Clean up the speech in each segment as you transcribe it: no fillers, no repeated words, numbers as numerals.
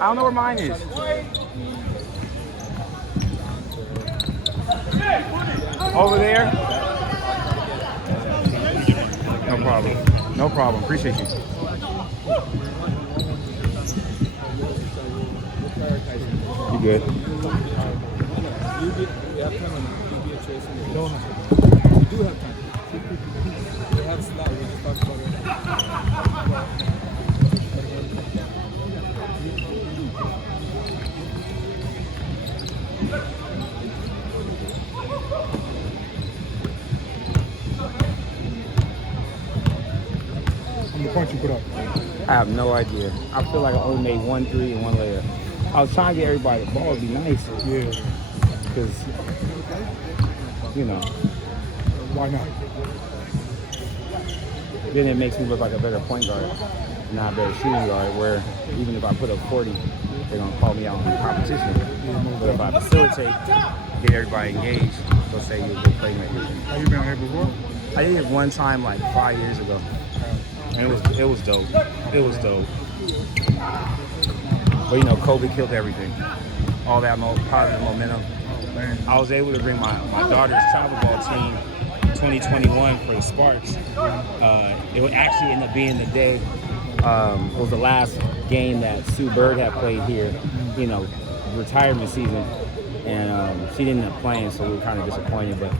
I don't know where mine is. Over there? No problem. No problem. Appreciate you. You good? We have time on UBA tracing. We do have time. We have slot. We just talked about it. How many points you put up? I have no idea. I feel like I only made 1 3 and 1 layup. I was trying to get everybody the ball. It'd be nice. Yeah. Because, you know. Why not? Then it makes me look like a better point guard, not a better shooting guard, where even if I put up 40, they're going to call me out in competition. But if I facilitate, get everybody engaged, they'll say you're a good playmaker. Have you been here before? I did it one time like 5 years ago. And it was dope. It was dope. But you know, Kobe killed everything. All that positive momentum. I was able to bring my daughter's travel ball team 2021 for the Sparks. It would actually end up being the day. It was the last game that Sue Bird had played here. You know, retirement season. And she didn't end up playing, so we were kind of disappointed. But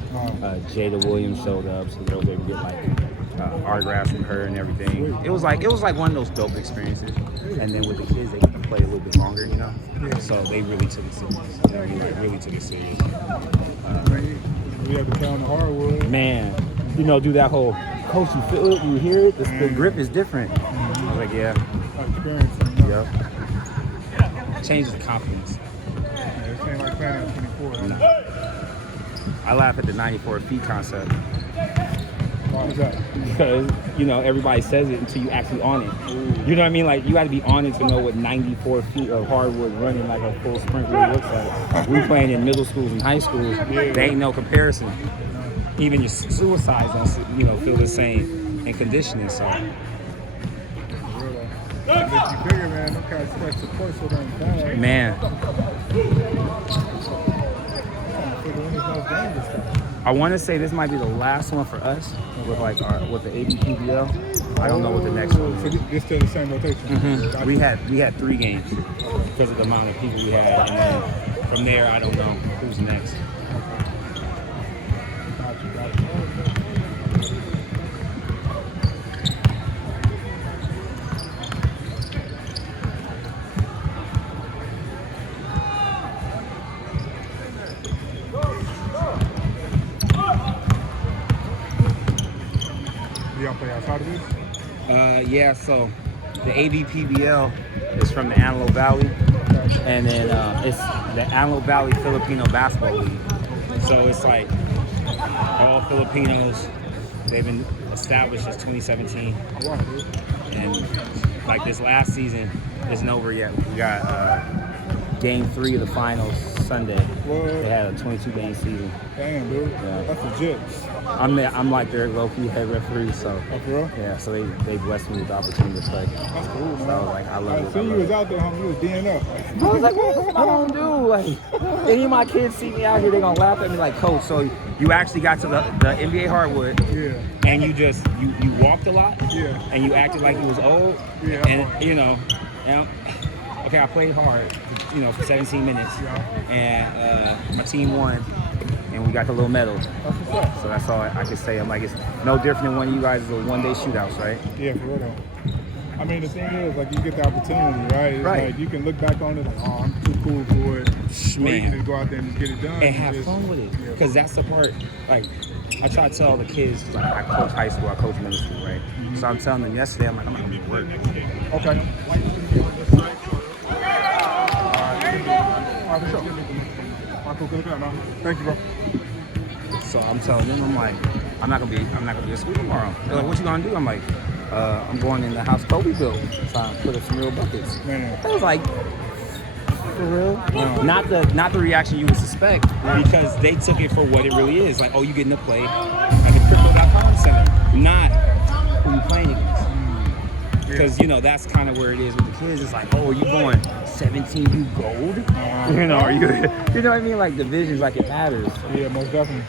Jada Williams showed up, so they was able to get like autographs from her and everything. It was like one of those dope experiences. And then with the kids, they get to play a little bit longer, you know. Yeah. So they really took it serious. Really took it serious. We had to pound the hardwood. Man, you know, do that whole coach. You feel it, you hear it. The grip is different. I was like, yeah. Experience. Yep. Changes the confidence. Yeah, it ain't like playing at 24. No. I laugh at the 94 feet concept. Why is that? Because, you know, everybody says it until you actually on it. You know what I mean? Like, you got to be on it to know what 94 feet of hardwood running like a full sprint really looks like. We playing in middle schools and high schools. There ain't no comparison. Even your suicides don't, you know, feel the same in conditioning. So. If you figure, man, them guys stretch the court so damn fast. Man. I want to say this might be the last one for us with like with the Avpbl. I don't know what the next one is. So this still the same rotation? Mm-hmm. We had 3 games because of the amount of people we had, and then from there I don't know who's next. Y'all play outside of this? Yeah, so the Avpbl is from the Antelope Valley, and then it's the Antelope Valley Filipino Basketball League. So it's like all Filipinos. They've been established since 2017. And like this last season isn't over yet. We got Game 3 of the finals Sunday. What? They had a 22-game season. Damn, dude. Yeah. That's legit. I'm like their low-key head referee, so Oh, for real? yeah. So they blessed me with the opportunity to play. That's cool, man. So I was like, I love it. I see you was out there, homie. You was D'ing up. I was like, what am I gonna do? Like, any of my kids see me out here, they're gonna laugh at me like, Coach, so you actually got to the NBA hardwood, Yeah. and you just you walked a lot, Yeah. and you acted like you was old, Yeah. and you know, okay, I played hard, you know, for 17 minutes, Yeah. and my team won, and we got the little medal. That's what's up. So that's all I can say. I'm like, it's no different than one of you guys' little one-day shootouts, right? Yeah, for real though. I mean, the thing is, like, you get the opportunity, right? It's Right. Like, you can look back on it like, oh, I'm too cool for it. Or you Man. can just go out there and just get it done. And have fun with it, because that's the part. Like, I try to tell all the kids, like, I coach high school, I coach middle school, right? So I'm telling them yesterday, I'm like, I'm not gonna be at work. Okay. All right, for sure. All right, cool, good, man. Thank you, bro. So I'm telling them, I'm like, I'm not gonna be at school tomorrow. They're like, what you gonna do? I'm like, I'm going in the house Kobe built, trying to put up some real buckets. Man. I was like, for real? Not the reaction you would suspect, because they took it for what it really is. Like, oh, you getting to play at the Crypto.com Center, not who you playing against. Because, you know, that's kind of where it is with the kids. It's like, oh, are you going 17U gold? You know, are you know what I mean? Like, divisions, like, it matters. Yeah, most definitely.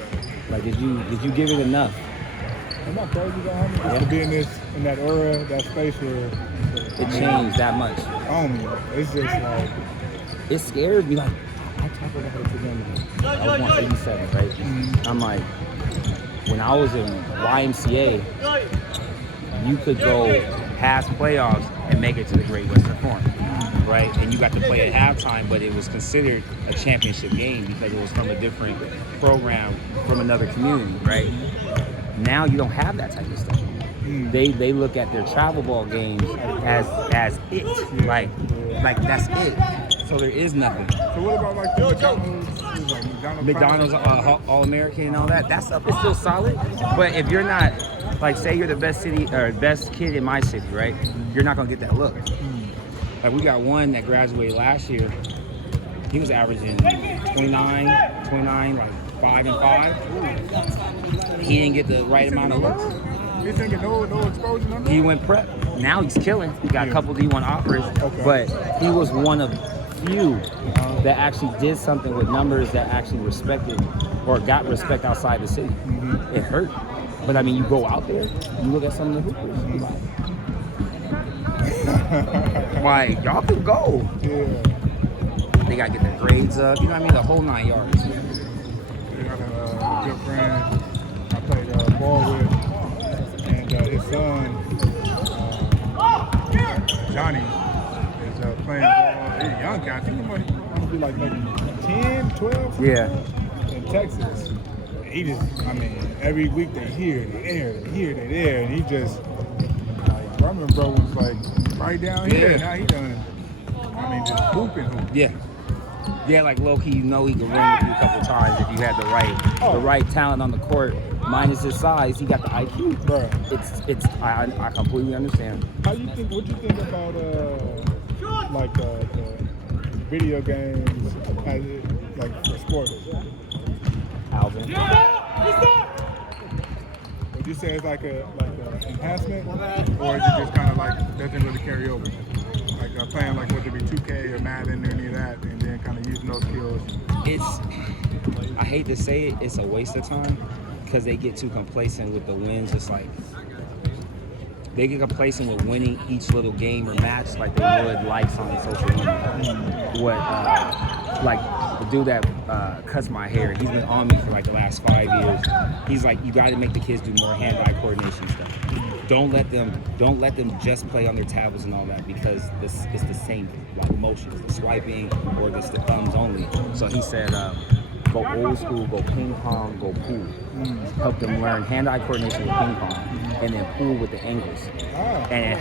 Like, did you give it enough? I'm not crazy though, homie. Just to be in that era, that space where It changed that much. Homie, it's just like It scares me. Like, I talk about it to them. I was 187, right? I'm like, when I was in YMCA, you could go past playoffs and make it to the Great Western Forum, right? And you got to play at halftime, but it was considered a championship game because it was from a different program from another community, right? Now you don't have that type of stuff. They look at their travel ball games as it, like that's it. So there is nothing. So what about like the McDonald's? All-American and all that. That stuff is still solid. But if you're not, like, say you're the best city or best kid in my city, right? You're not gonna get that look. Like, we got one that graduated last year. He was averaging 29, like 5 and 5. He didn't get the right amount of looks. You thinking no exposure number? He went prep. Now he's killing. He got a couple D1 offers, but he was one of few that actually did something with numbers that actually respected or got respect outside the city. It hurt. But I mean, you go out there, you look at some of the hoopers, like, y'all can go. Yeah. They gotta get their grades up, you know what I mean? The whole 9 yards. I got a good friend I played ball with, and his son, Johnny, is playing ball. He's a young guy. I think he might be like maybe 10, 12. Yeah. In Texas. He just, I mean, every week they here, they there, and he just, like, I remember bro was like right down here, now he done, I mean, just hooping. Yeah. Yeah, like low-key, you know he can run with you a couple times if you had the right talent on the court. Minus his size, he got the IQ. Bro. I completely understand. What you think about like the video games as like for sports? Alvin. Would you say it's like a enhancement, or is it just kind of like doesn't really carry over? Like playing like whether it be 2K or Madden or any of that, and then kind of using those skills. I hate to say it, it's a waste of time because they get too complacent with the wins. It's like they get complacent with winning each little game or match like they would likes on social media. Like the dude that cuts my hair, he's been on me for like the last 5 years. He's like, you got to make the kids do more hand-eye coordination stuff. Don't let them just play on their tablets and all that because it's the same like motions, the swiping or the thumbs only. So he said, go old school, go ping pong, go pool. Help them learn hand-eye coordination with ping pong, and then pool with the angles. And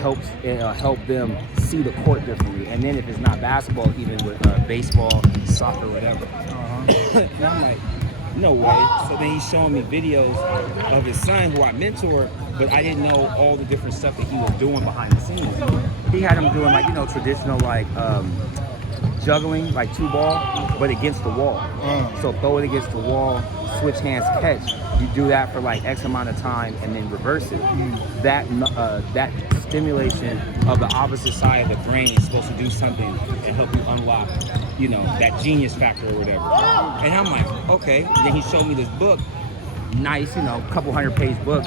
it'll help them see the court differently. And then if it's not basketball, even with baseball, soccer, whatever. And I'm like, no way. So then he's showing me videos of his son who I mentor, but I didn't know all the different stuff that he was doing behind the scenes. He had him doing like, you know, traditional like juggling, like 2-ball, but against the wall. So throw it against the wall, switch hands, catch. You do that for like X amount of time and then reverse it. That stimulation of the opposite side of the brain is supposed to do something and help you unlock, you know, that genius factor or whatever. And I'm like, okay. And then he showed me this book, nice, you know, couple 100-page book.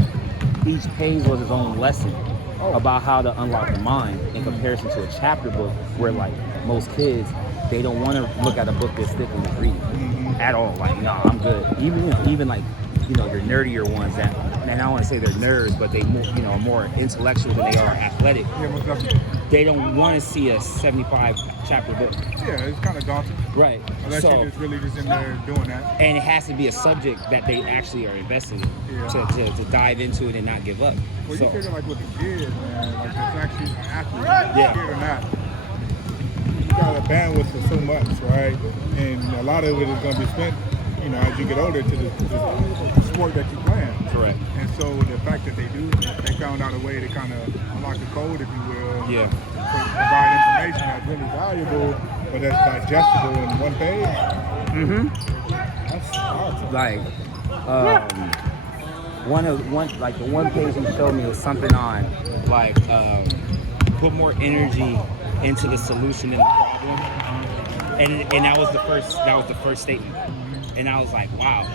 Each page was his own lesson about how to unlock the mind in comparison to a chapter book where like most kids, they don't want to look at a book that's thick and read at all. Like, no, I'm good. Even like, you know, your nerdier ones that, and I don't want to say they're nerds, but they more, you know, more intellectual than they are athletic. They don't want to see a 75 chapter book. Yeah, it's kind of daunting. Right. Unless you're just really just in there doing that. And it has to be a subject that they actually are invested in to dive into it and not give up. Well, you figure like with the kids, man, like it's actually an athlete, kid or not. You got a bandwidth for so much, right? And a lot of it is going to be spent, you know, as you get older to the sport that you're playing. Correct. And so the fact that they found out a way to kind of unlock the code, if you will, provide information that's really valuable, but that's digestible in one page. That's awesome. Like, the one page he showed me was something on like put more energy into the solution than the problem. And that was the first statement. And I was like, wow.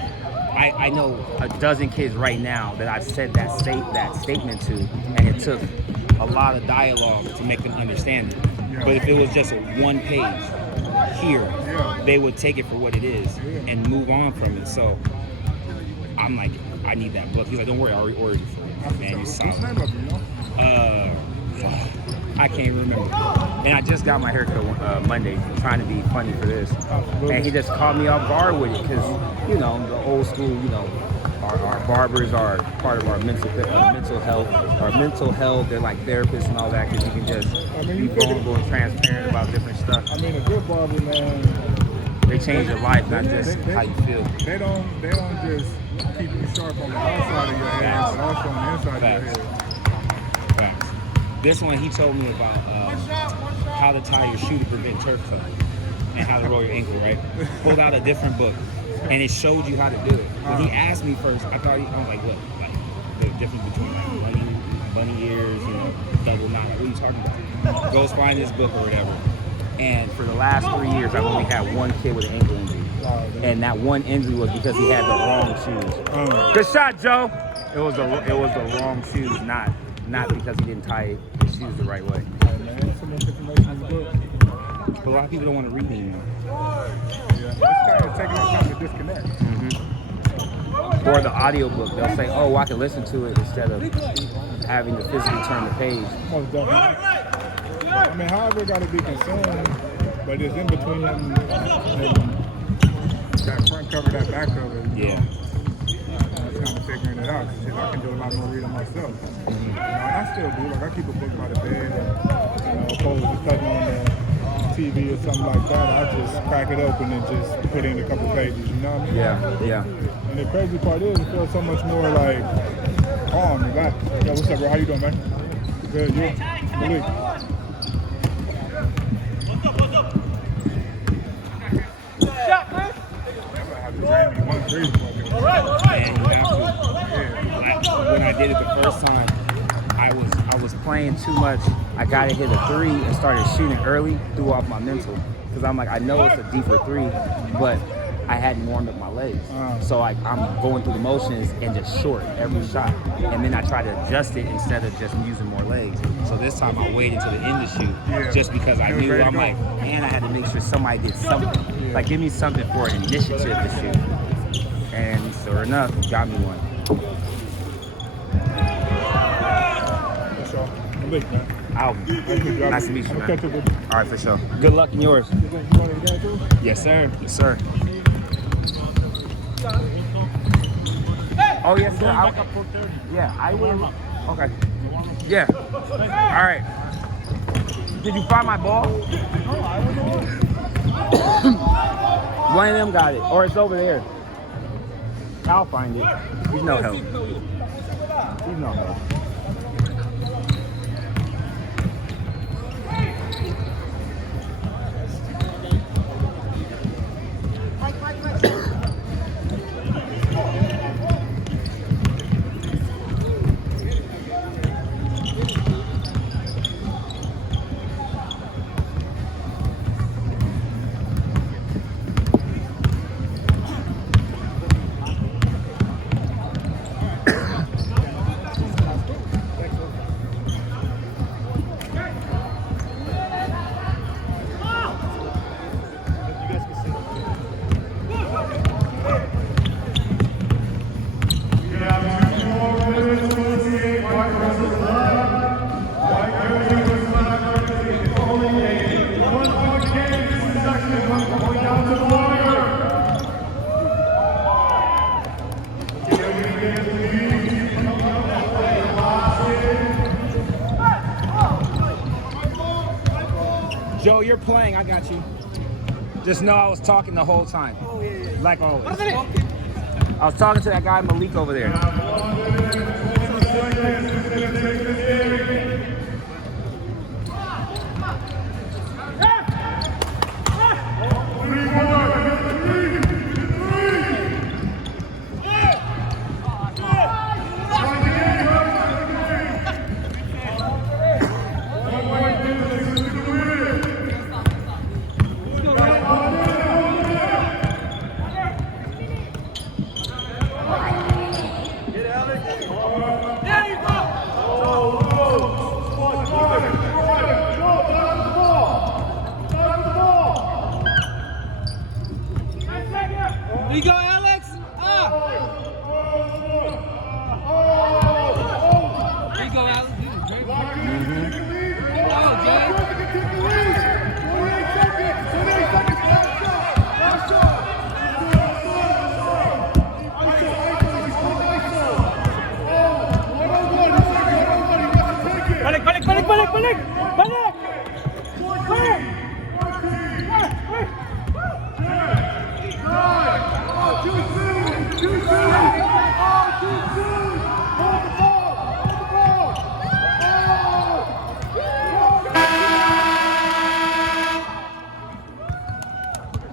I know a dozen kids right now that I've said that statement to, and it took a lot of dialogue to make them understand it. But if it was just a one page here, they would take it for what it is and move on from it. So I'm like, I need that book. He's like, don't worry, I already ordered it for you. Man, you solid. I can't even remember. And I just got my haircut Monday, trying to be funny for this. And he just caught me off guard with it because, you know, the old school, you know, our barbers are part of our mental health. They're like therapists and all that because you can just be vulnerable and transparent about different stuff. I mean, a good barber, man, they change your life, not just how you feel. They don't just keep you sharp on the outside of your head, but also on the inside of your head. Facts. This one, he told me about how to tie your shoe to prevent turf toe and how to roll your ankle, right? Pulled out a different book, and it showed you how to do it. When he asked me first, I was like, what? Like, the difference between bunny ears, you know, double knot. What are you talking about? Go find this book or whatever. And for the last 3 years, I've only had one kid with an ankle injury. And that one injury was because he had the wrong shoes. Good shot, Joe. It was the wrong shoes, not because he didn't tie his shoes the right way. Man, so much information in the book. But a lot of people don't want to read anymore. Yeah, it's kind of taking time to disconnect. Or the audio book, they'll say, oh, well, I can listen to it instead of having to physically turn the page. Most definitely. I mean, however, it got to be consumed, but it's in between them and that front cover, that back cover. Yeah. That's kind of figuring it out. Because I can do a lot more reading myself. You know, and I still do. Like, I keep a book by the bed. And, opposed to cutting on the TV or something like that, I just crack it open and just put in a couple pages. You know what I mean? Yeah. And the crazy part is, it feels so much more like calm, relaxed. Yo, what's up, bro? How you doing, man? Good, you? Malik. When I did it the first time, I was playing too much. I got to hit a 3 and started shooting early, threw off my mental. Because I'm like, I know it's a deeper 3, but I hadn't warmed up my legs. So I'm going through the motions and just short every shot. And then I try to adjust it instead of just using more legs. So this time I waited until the end to shoot just because I knew, I'm like, man, I had to make sure somebody did something. Like, give me something for an initiative to shoot. And sure enough, got me one. Nice to meet you, man. All right, for sure. Good luck in yours. Yes, sir. Yes, sir. Oh, yes, sir. I will. Okay. Yeah. All right. Did you find my ball? No, I don't know. One of them got it, or it's over there. I'll find it. He's no help. He's no help. Joe, you're playing. I got you. Just know I was talking the whole time. Oh, yeah. Like always. I was talking to that guy Malik over there. We go